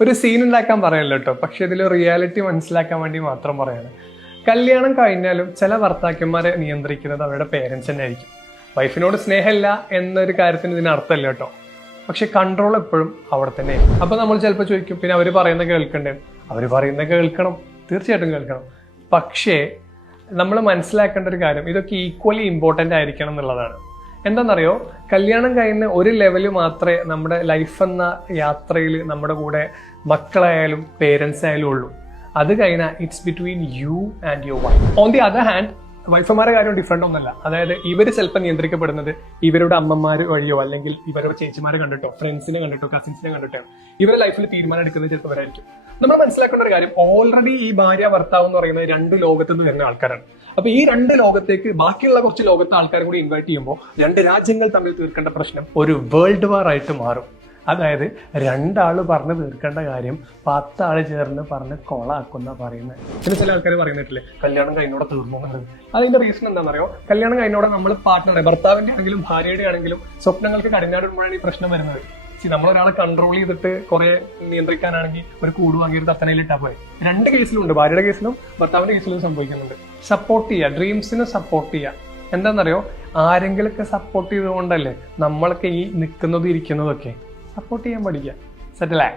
ഒരു സീൻ ഉണ്ടാക്കാൻ പറയല്ലോ കേട്ടോ പക്ഷെ ഇതിൽ റിയാലിറ്റി മനസ്സിലാക്കാൻ വേണ്ടി മാത്രം പറയാണ്. കല്യാണം കഴിഞ്ഞാലും ചില ഭർത്താക്കന്മാരെ നിയന്ത്രിക്കുന്നത് അവരുടെ പേരൻസ് തന്നെ ആയിരിക്കും. വൈഫിനോട് സ്നേഹമില്ല എന്നൊരു കാര്യത്തിന് ഇതിന് അർത്ഥമല്ല കേട്ടോ പക്ഷെ കൺട്രോൾ എപ്പോഴും അവിടെ തന്നെ അപ്പൊ നമ്മൾ ചിലപ്പോൾ ചോദിക്കും പിന്നെ അവർ പറയുന്ന കേൾക്കണ്ടേ? അവർ പറയുന്ന കേൾക്കണം. തീർച്ചയായിട്ടും കേൾക്കണം. പക്ഷേ നമ്മൾ മനസ്സിലാക്കേണ്ട ഒരു കാര്യം ഇതൊക്കെ ഈക്വലി ഇമ്പോർട്ടന്റ് ആയിരിക്കണം എന്നുള്ളതാണ്. എന്താണെന്നറിയോ കല്യാണം കഴിയുന്ന ഒരു ലെവൽ മാത്രമേ നമ്മുടെ ലൈഫ് എന്ന യാത്രയിൽ നമ്മുടെ കൂടെ മക്കളായാലും പേരൻസ് ആയാലും ഉള്ളൂ. അത് കഴിഞ്ഞാൽ it's between you and your wife on the other hand വൈഫുമാരുടെ കാര്യം ഡിഫറെന്റ് ഒന്നല്ല. അതായത് ഇവർ ചിലപ്പോൾ നിയന്ത്രിക്കപ്പെടുന്നത് ഇവരുടെ അമ്മമാർ വഴിയോ അല്ലെങ്കിൽ ഇവരുടെ ചേച്ചിമാരെ കണ്ടിട്ടോ ഫ്രണ്ട്സിനെ കണ്ടിട്ടോ കസിൻസിനെ കണ്ടിട്ടോ ഇവരുടെ ലൈഫിൽ തീരുമാനം എടുക്കുന്നത് ചിലപ്പോൾ ഇവരായിരിക്കും. നമ്മൾ മനസ്സിലാക്കേണ്ട ഒരു കാര്യം ഓൾറെഡി ഈ ഭാര്യ ഭർത്താവ് എന്ന് പറയുന്നത് രണ്ട് ലോകത്ത് നിന്ന് വരുന്ന ആൾക്കാരാണ്. അപ്പൊ ഈ രണ്ട് ലോകത്തേക്ക് ബാക്കിയുള്ള കുറച്ച് ലോകത്തെ ആൾക്കാരും കൂടി ഇൻവൈറ്റ് ചെയ്യുമ്പോൾ രണ്ട് രാജ്യങ്ങൾ തമ്മിൽ തീർക്കേണ്ട പ്രശ്നം ഒരു വേൾഡ് വാർ ആയിട്ട് മാറും. അതായത് രണ്ടാൾ പറഞ്ഞ് തീർക്കേണ്ട കാര്യം പത്താൾ ചേർന്ന് പറഞ്ഞ് കൊളാക്കുന്ന പറയുന്നത് പിന്നെ ചില ആൾക്കാർ പറയുന്നിട്ടില്ലേ കല്യാണം കഴിഞ്ഞോടെ തീർന്നു അതിന്റെ റീസൺ എന്താണെന്നറിയോ? കല്യാണം കഴിഞ്ഞോടെ നമ്മൾ പാർട്ട്ണറെ ഭർത്താവിന്റെ ആണെങ്കിലും ഭാര്യയുടെ ആണെങ്കിലും സ്വപ്നങ്ങൾക്ക് കടിഞ്ഞാടുമ്പോഴാണ് ഈ പ്രശ്നം വരുന്നത്. നമ്മൾ നമ്മളൊരാളെ കൺട്രോൾ ചെയ്തിട്ട് കുറെ നിയന്ത്രിക്കാനാണെങ്കിൽ ഒരു കൂട് വാങ്ങിയൊരു തത്തനയിലിട്ടാ പോയി. രണ്ട് കേസിലും ഉണ്ട്. ഭാര്യയുടെ കേസിലും ഭർത്താവിന്റെ കേസിലും സംഭവിക്കുന്നുണ്ട്. സപ്പോർട്ട് ചെയ്യുക ഡ്രീംസിനെ സപ്പോർട്ട് ചെയ്യുക എന്താണെന്നറിയോ? ആരെങ്കിലൊക്കെ സപ്പോർട്ട് ചെയ്തുകൊണ്ടല്ലേ നമ്മളൊക്കെ ഈ നിൽക്കുന്നതും ഇരിക്കുന്നതൊക്കെ. സപ്പോർട്ട് ചെയ്യാൻ പഠിക്കുക. സെറ്റല്ലേ